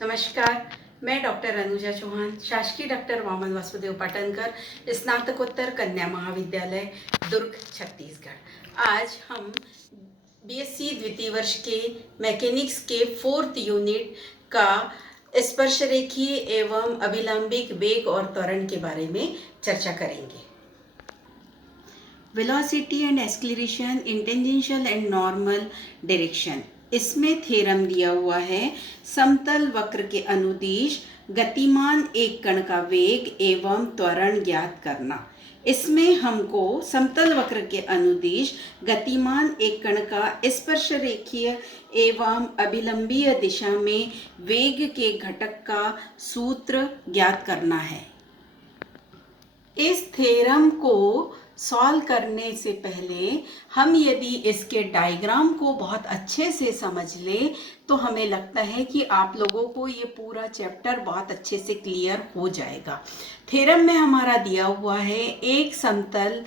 नमस्कार, मैं डॉक्टर अनुजा चौहान, शासकीय डॉक्टर वामन वासुदेव पाटनकर, स्नातकोत्तर कन्या महाविद्यालय, दुर्ग, छत्तीसगढ़। आज हम बीएससी द्वितीय वर्ष के मैकेनिक्स के 4th यूनिट का स्पर्शरेखीय एवं अभिलंबिक वेग और त्वरण के बारे में चर्चा करेंगे। Velocity and acceleration in tangential and normal direction. इसमें थ्योरम दिया हुआ है, समतल वक्र के अनुदिश गतिमान एक कण का वेग एवं त्वरण ज्ञात करना। इसमें हमको समतल वक्र के अनुदिश गतिमान एक कण का स्पर्शरेखीय एवं अभिलंबीय दिशा में वेग के घटक का सूत्र ज्ञात करना है। इस थ्योरम को सॉल्व करने से पहले हम यदि इसके डायग्राम को बहुत अच्छे से समझ लें तो हमें लगता है कि आप लोगों को ये पूरा चैप्टर बहुत अच्छे से क्लियर हो जाएगा। थ्योरम में हमारा दिया हुआ है, एक समतल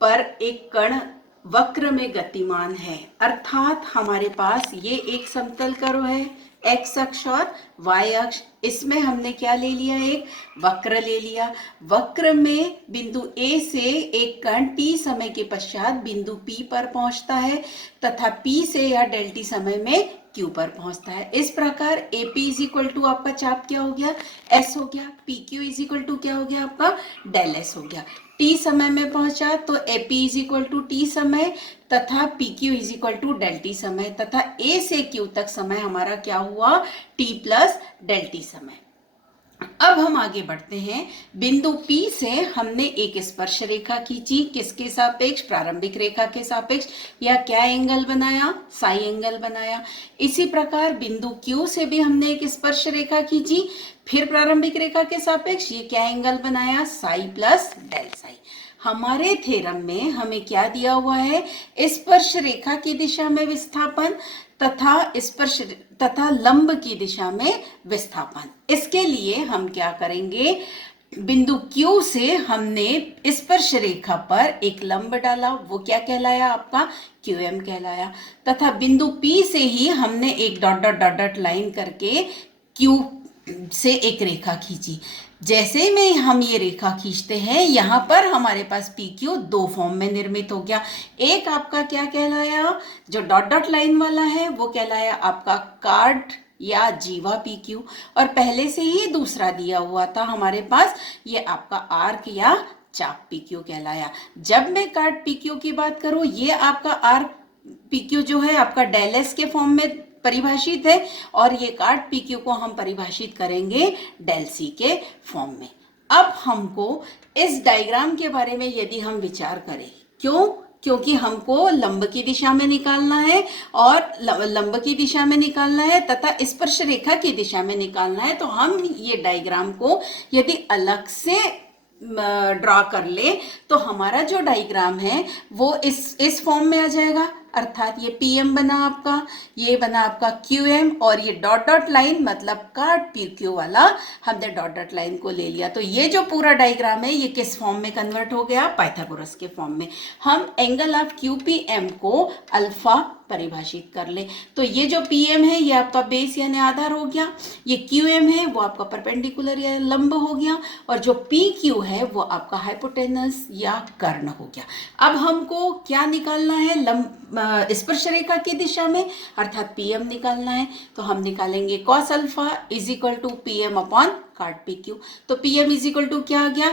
पर एक कण वक्र में गतिमान है, अर्थात हमारे पास ये एक समतल कर्व है, एक्स अक्ष और वाई अक्ष। इसमें हमने क्या ले लिया, एक वक्र ले लिया। वक्र में बिंदु ए से एक कण t समय के पश्चात बिंदु P पर पहुंचता है तथा P से या डेल्टी समय में Q पर पहुंचता है। इस प्रकार AP इज इक्वल टू आपका चाप क्या हो गया, S हो गया। PQ इज इक्वल टू क्या हो गया आपका, डेल S हो गया। t समय में पहुंचा तो AP is equal to t समय तथा PQ is equal to del t समय तथा A से Q तक समय हमारा क्या हुआ, t प्लस डेल t समय। अब हम आगे बढ़ते हैं। बिंदु P से हमने एक स्पर्श रेखा खींची, किसके सापेक्ष, प्रारंभिक रेखा के सापेक्ष। या क्या एंगल बनाया, साई एंगल बनाया। इसी प्रकार बिंदु Q से भी हमने एक स्पर्श रेखा खींची, फिर प्रारंभिक रेखा के सापेक्ष ये क्या एंगल बनाया, साई प्लस डेल साई। हमारे थ्योरम में हमें क्या दिया हुआ है, स्पर्श रेखा की दिशा में विस्थापन तथा लंब की दिशा में विस्थापन। इसके लिए हम क्या करेंगे, बिंदु Q से हमने स्पर्श रेखा पर एक लंब डाला, वो क्या कहलाया आपका, QM कहलाया। तथा बिंदु P से ही हमने एक dot dot dot dot line करके Q से एक रेखा खींची। जैसे में हम ये रेखा खींचते हैं, यहाँ पर हमारे पास PQ दो फॉर्म में निर्मित हो गया। एक आपका क्या कहलाया, जो डॉट डॉट लाइन वाला है वो कहलाया आपका कार्ड या जीवा PQ, और पहले से ही दूसरा दिया हुआ था हमारे पास, ये आपका आर्क या चाप PQ कहलाया। जब मैं कार्ड PQ की बात करूँ, ये आपका आर्क PQ जो है आपका डेल S के फॉर्म में परिभाषित है, और ये कार्ड PQ को हम परिभाषित करेंगे डेल C के फॉर्म में। अब हमको इस डायग्राम के बारे में यदि हम विचार करें, क्योंकि हमको लंब की दिशा में निकालना है, और लंब की दिशा में निकालना है तथा स्पर्श रेखा की दिशा में निकालना है, तो हम ये डायग्राम को यदि अलग से ड्रॉ कर ले तो हमारा जो डायग्राम है वो इस फॉर्म में आ जाएगा। अर्थात ये PM बना आपका, ये बना आपका QM, और ये डॉट डॉट लाइन मतलब कार्ड PQ वाला हमने डॉट डॉट लाइन को ले लिया। तो ये जो पूरा डायग्राम है ये किस फॉर्म में कन्वर्ट हो गया, पाइथागोरस के फॉर्म में। हम एंगल ऑफ QPM को अल्फा परिभाषित कर ले, तो ये जो PM है ये आपका बेस यानी आधार हो गया, ये QM है वो आपका परपेंडिकुलर या लंब हो गया, और जो PQ है वो आपका हाइपोटेनस या कर्ण हो गया। अब हमको क्या निकालना है, लंब स्पर्श रेखा की दिशा में, अर्थात PM निकालना है। तो हम निकालेंगे cos alpha is equal to PM upon chord PQ। तो PM इज इक्वल टू क्या आ गया,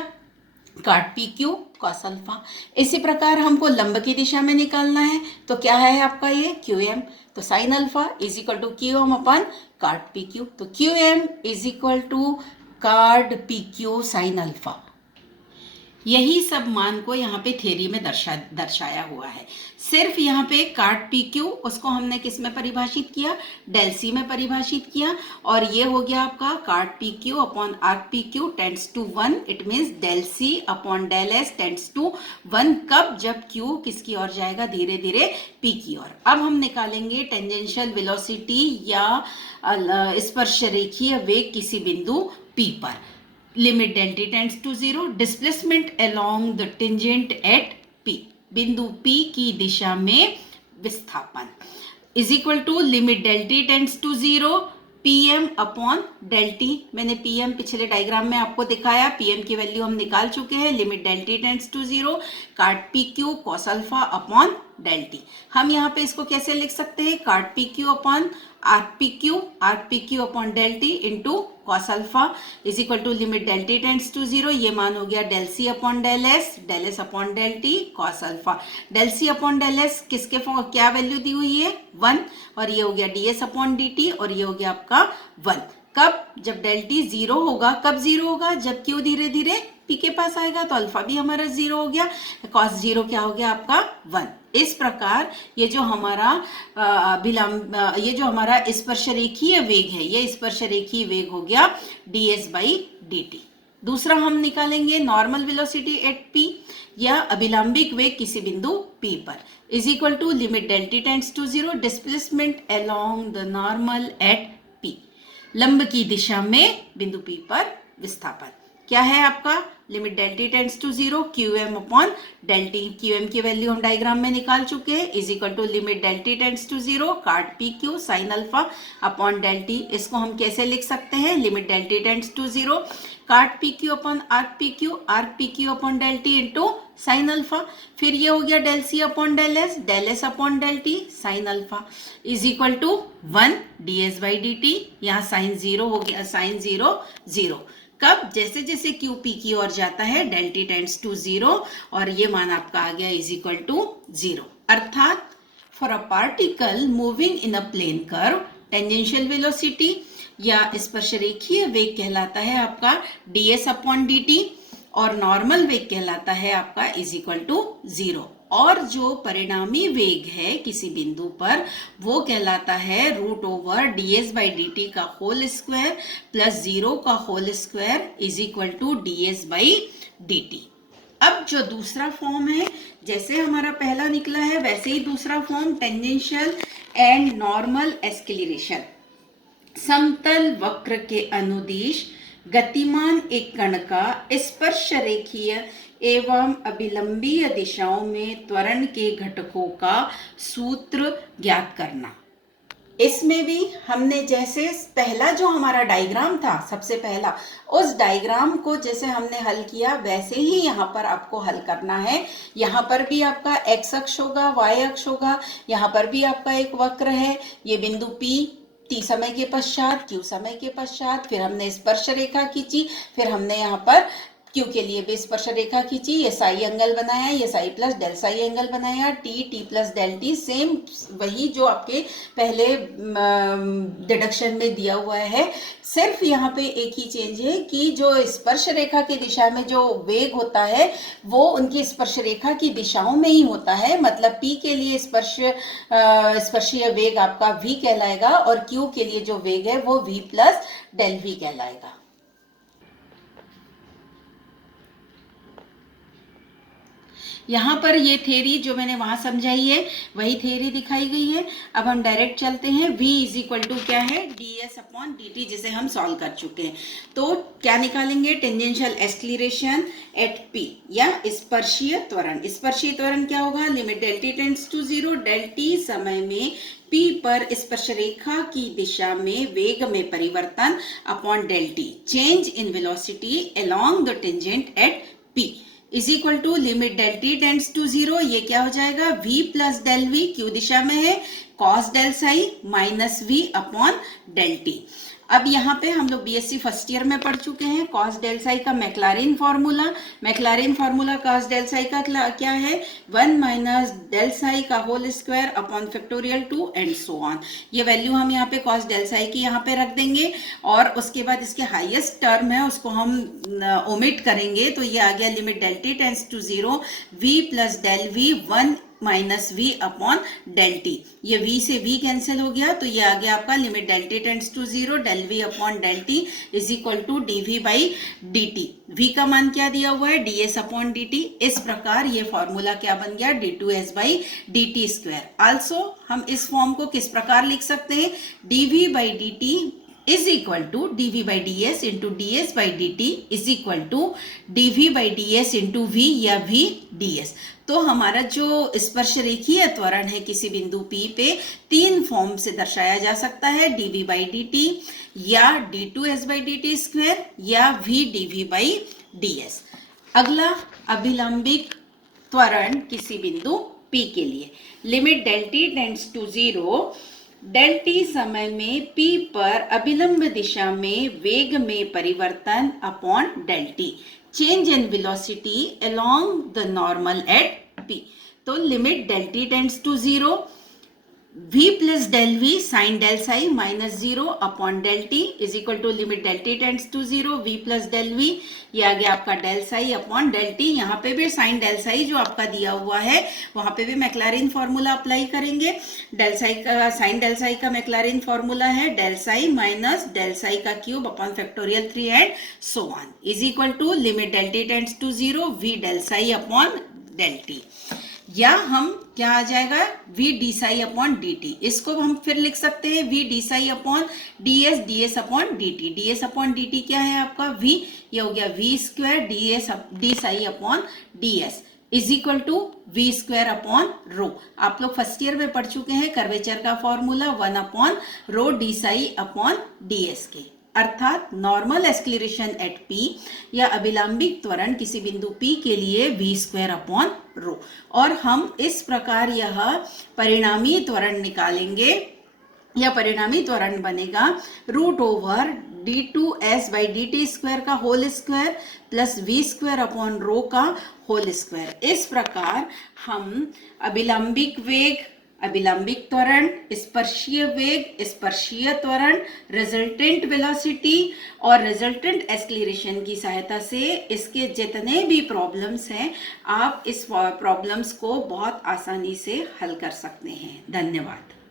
कार्ड PQ cos अल्फा। इसी प्रकार हमको लंब की दिशा में निकालना है, तो क्या है आपका ये QM, तो sine alpha is equal to QM upon chord PQ। तो QM is equal to chord PQ sine alpha. यही सब मान को यहाँ पे थ्योरी में दर्शाया हुआ है। सिर्फ यहाँ पे कार्ड PQ उसको हमने किस में परिभाषित किया, डेल C में परिभाषित किया, और ये हो गया आपका chord PQ upon arc PQ tends to 1, it means del C upon del S tends to 1। कब, जब Q किसकी ओर जाएगा, धीरे धीरे P की ओर। अब हम निकालेंगे टेंजेंशियल वेलोसिटी या स्पर्श रेखीय वेग किसी बिंदु P पर। Limit del T tends to 0, displacement along the tangent at P, बिंदु P की दिशा में विस्थापन, is equal to limit del T tends to 0, PM upon del T. मैंने पीएम पिछले डायग्राम में आपको दिखाया, पीएम की वैल्यू हम निकाल चुके हैं। Limit del T tends to 0 काट P Q cos alpha upon del T. हम यहाँ पे इसको कैसे लिख सकते हैं, काट P Q upon arc P Q upon del T into cos alpha is equal to limit del T tends to 0, ये मान हो गया del C upon del S upon del T cos alpha. Del C upon del S किसके क्या value दी हुई है, 1, और ये हो गया D S upon D T, और ये हो गया आपका 1। कब, जब डेल टी 0 होगा। कब 0 होगा, जब क्यू धीरे धीरे पी के पास आएगा, तो अल्फा भी हमारा 0 हो गया, कॉस 0 क्या हो गया आपका 1। इस प्रकार ये जो हमारा ये जो हमारा स्पर्शरेखीय वेग है, ये स्पर्शरेखीय वेग हो गया ds बाई dt। दूसरा हम निकालेंगे नॉर्मल वेलोसिटी एट p, या अभिलंबिक वेग किसी बिंदु p पर, is equal to limit del T tends to 0 displacement along the normal at p, लंब की दिशा में बिंदु p पर विस्थापन क्या है आपका, limit del T tends to 0 Q M upon del T. Q M की वैल्यू हम डायग्राम में निकाल चुके हैं, is equal to limit del T tends to 0 काट P Q sine alpha upon del T. इसको हम कैसे लिख सकते हैं, limit del T tends to 0 काट P Q upon arc P Q upon del T into sine alpha. फिर ये हो गया del C upon del S upon del T sine alpha is equal to 1 D S by D T. यहाँ sine 0 हो गया, sign 0 0। कब, जैसे जैसे क्यू पी की ओर जाता है डेल टी टेंड्स टू 0, और ये मान आपका आ गया इज इक्वल टू 0। अर्थात for a particle moving in a plane curve, tangential velocity या स्पर्शरेखीय वेग कहलाता है आपका ds अपॉन dt, और नॉर्मल वेग कहलाता है आपका इज इक्वल टू 0। और जो परिणामी वेग है किसी बिंदु पर, वो कहलाता है root over ds by D T का होल स्क्वायर प्लस 0 का whole square is equal to ds by D T. अब जो दूसरा फॉर्म है, जैसे हमारा पहला निकला है वैसे ही दूसरा फॉर्म, टेंजेंशियल एंड नॉर्मल एस्केलेरेशन। समतल वक्र के अनुदिश गतिमान एक कण का स्पर्शरेखीय एवं अभिलंबीय दिशाओं में त्वरण के घटकों का सूत्र ज्ञात करना। इसमें भी हमने जैसे पहला जो हमारा डायग्राम था, सबसे पहला, उस डायग्राम को जैसे हमने हल किया वैसे ही यहाँ पर आपको हल करना है। यहाँ पर भी आपका x अक्ष होगा, y अक्ष होगा, यहाँ पर भी आपका एक वक्र है, ये बिंदु P t समय के पश्चात, q समय के पश्चात, फिर हमने स्पर्श रेखा खींची, फिर हमने यहाँ पर Q के लिए भी स्पर्श रेखा खींची, ये साई एंगल बनाया, ये psi plus del psi angle बनाया, T plus del T, same वही जो आपके पहले डिडक्शन में दिया हुआ है। सिर्फ यहाँ पे एक ही चेंज है कि जो स्पर्श रेखा की दिशा में जो वेग होता है वो उनकी स्पर्श रेखा की दिशाओं में ही होता है। मतलब P के लिए स्पर्शीय वेग आपका V कहलाएगा, और Q के लिए जो वेग है वो V प्लस डेल V कहलाएगा। यहाँ पर ये थ्योरी जो मैंने वहां समझाई है वही थ्योरी दिखाई गई है। अब हम डायरेक्ट चलते हैं, v इज इक्वल टू क्या है, ds अपॉन dt, जिसे हम सॉल्व कर चुके हैं। तो क्या निकालेंगे, टेंजेंशियल एक्सीलरेशन एट p, या स्पर्शीय त्वरण। स्पर्शीय त्वरण क्या होगा, limit del T tends to 0, del T समय में p पर स्पर्शरेखा की दिशा में वेग में परिवर्तन upon del T, change in velocity along the tangent at p is equal to limit del T tends to 0, ये क्या हो जाएगा, v plus del v, Q दिशा में है, cos del psi minus v upon del T. अब यहाँ पे हम लोग बीएससी फर्स्ट ईयर में पढ़ चुके हैं कॉस डेल साई का Maclaurin formula cos del psi का क्या है, 1 माइनस डेल साई का whole square upon factorial 2 and so on. ये वैल्यू हम यहाँ पे कॉस डेल साई की यहाँ पे रख देंगे, और उसके बाद इसके हाईएस्ट टर्म है उसको हम ओमिट करेंगे। तो ये आ गया limit del T tends to 0, v plus del v 1 minus v upon del T, ये v से v कैंसिल हो गया, तो ये आ गया आपका limit del T tends to 0, del v upon del T is equal to dv by dt। v का मान क्या दिया हुआ है, ds अपॉन dt। इस प्रकार ये फॉर्मूला क्या बन गया, d2s by dt square. Also हम इस फॉर्म को किस प्रकार लिख सकते हैं, dv by dt is equal to dv by D S into D S by D T is equal to dv by D S into V या v ds। तो हमारा जो स्पर्श रेखीय त्वरण है किसी बिंदु P पे तीन फॉर्म से दर्शाया जा सकता है, dv बाई डी टी या d2s by D T square या v dv बाई ds। अगला अभिलंबिक त्वरण किसी बिंदु P के लिए, limit del T tends to 0, del T समय में P पर अभिलंब दिशा में वेग में परिवर्तन upon del T, change in velocity along the normal at P। तो limit del T tends to 0, v plus del V sine del psi minus 0 upon del T is equal to limit del T tends to 0, v plus del V, ये आ गया आपका del psi upon del T. यहाँ पे भी sign del Sai जो आपका दिया हुआ है वहाँ पे भी मैक्लैरिन फॉर्मूला अप्लाई करेंगे। डेल साई का साइन डेल साई का मैक्लैरिन फॉर्मूला है del psi minus del psi का cube upon factorial 3 and so on is equal to limit del T tends to 0, v del psi upon del T, या हम क्या आ जाएगा v D psi upon D T. इसको हम फिर लिख सकते हैं v D psi upon D S, D S upon D T. D S upon D T क्या है आपका v, ये हो गया v square D S D psi upon D S is equal to v square upon rho. आप लोग first year में पढ़ चुके हैं कर्वेचर का formula 1 upon rho D psi upon D S के, अर्थात नॉर्मल एक्सक्लेरेशन एट P या अभिलंबिक त्वरण किसी बिंदु P के लिए v स्क्वायर अपॉन रो। और हम इस प्रकार यह परिणामी त्वरण निकालेंगे या परिणामी त्वरण बनेगा root over d2s by D T square का whole square plus v square upon rho का होल स्क्वायर। इस प्रकार हम अभिलंबिक वेग, अभिलंबिक त्वरण, स्पर्शीय वेग, स्पर्शीय त्वरण, रिजल्टेंट वेलोसिटी और रिजल्टेंट एक्सीलरेशन की सहायता से इसके जितने भी प्रॉब्लम्स हैं आप इस प्रॉब्लम्स को बहुत आसानी से हल कर सकते हैं। धन्यवाद।